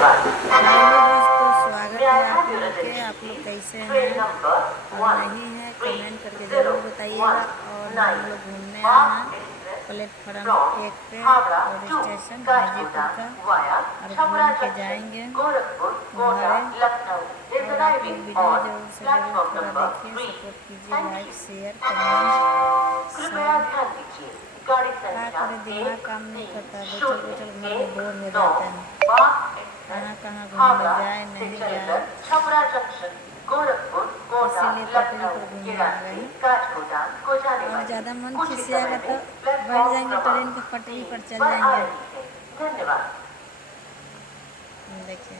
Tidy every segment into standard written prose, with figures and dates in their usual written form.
धन्यवाद। हेलो दोस्तों, स्वागत May I है आप have your लोग के। आप लोग attention, please? कैसे Train हैं number और नहीं हैं, कमेंट करके ज़रूर बताइएगा। और हम 1019 लोग घूमने आए हैं Park Express प्लेटफॉर्म from 1 पे Howrah और to स्टेशन हाजीपुर Kathgodam का, via और Chhapra घूम के Junction, जाएंगे Gorakhpur, Kota, घरे। Lucknow is और आप arriving लोग वीडियो on ज़रूर से ज़रूर platform पूरा number देखिए, 3. सपोर्ट कीजिए, Thank like you. Share comment कृपया सब। ध्यान दीजिए, गाड़ी क्या संख्या करें, दिमाग एक काम नहीं तीन करता, बैठल शून्य बैठल घर में एक बोर हो नौ जाते हैं। पार्क एक्सप्रेस कहाँ कहाँ घूमने हावड़ा जाए से नहीं जाए, चलकर छपरा जंक्शन, गोरखपुर, कोटा, इसीलिए पटरी लखनऊ पर के घूमने आ गए रास्ते हैं। काठगोदाम को जाने और वाली ज़्यादा मन कुछ ही खिसियागा समय तो में बैठ प्लेटफॉर्म जाएंगे, क्रमांक ट्रेन के पटरी 3 पर चल पर आ जाएंगे। रही है। धन्यवाद। देखिए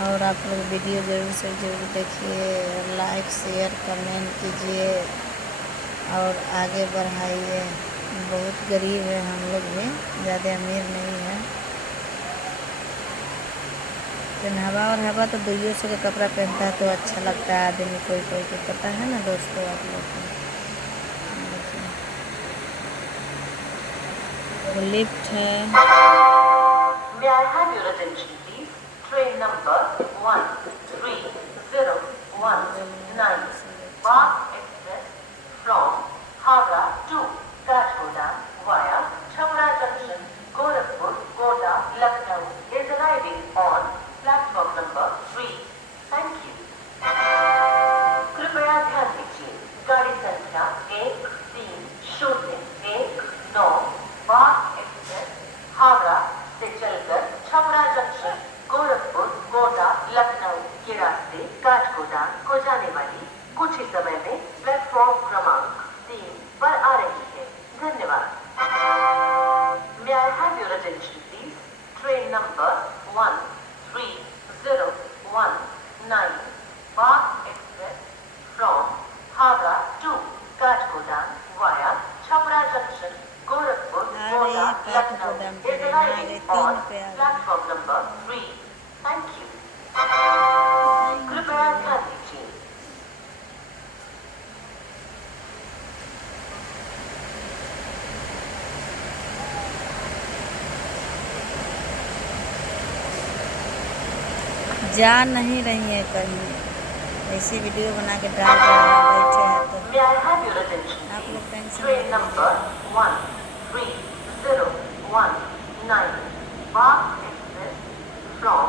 और आप लोग वीडियो ज़रूर से ज़रूर देखिए, लाइक शेयर कमेंट कीजिए और आगे बढ़ाइए। बहुत गरीब है हम लोग भी, ज़्यादा अमीर नहीं है। पहनावा और हवा तो दुइयों से का कपड़ा पहनता है तो अच्छा लगता है आदमी, कोई कोई को पता है ना दोस्तों आप लोग को। वो लिफ्ट है। May I have your attention, please? Train number 13019 Park Express from Howrah to Kathgodam via Chhapra Junction, Gorakhpur, Kota, Lucknow is arriving on platform number 3. Thank you. कृपया ध्यान दीजिए, गाड़ी संख्या 1301 पार्क एक्सप्रेस हावड़ा से चलकर छपरा जंक्शन, गोरखपुर, कोटा, लखनऊ के रास्ते काठगोदाम को जाने वाली कुछ ही समय में प्लेटफॉर्म क्रमांक 3 पर आ रही है। धन्यवाद। May I have your attention, please? Train number 13019 Park Express from Howrah to Kathgodam via Chhapra Junction, Gorakhpur, आ रहे Kota, हैं Lucknow काठगोदाम is ट्रेन, आ arriving गए, on 3 पे आ गए। platform number 3. Thank you. कृपया ध्यान दीजिए। जा नहीं रही है कहीं, ऐसी वीडियो बना के डाल रहे हैं, बैठे हैं तो। May I have your attention, आप लोग टेंशन Train नहीं number लीजिए। 13019 Park Express from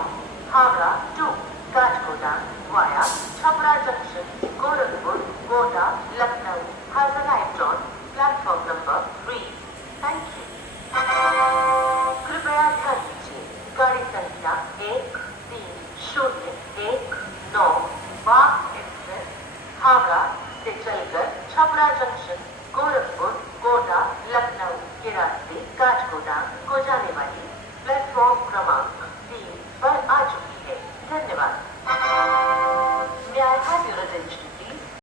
Howrah to Kathgodam via Chhapra Junction, Gorakhpur, Kota, Lucknow has arrived on platform number 3. Thank you. कृपया ध्यान दीजिए, गाड़ी संख्या 1301 पार्क एक्सप्रेस हावड़ा से चलकर छपरा जंक्शन, गोरखपुर, कोटा, लखनऊ के रास्ते काठगोदाम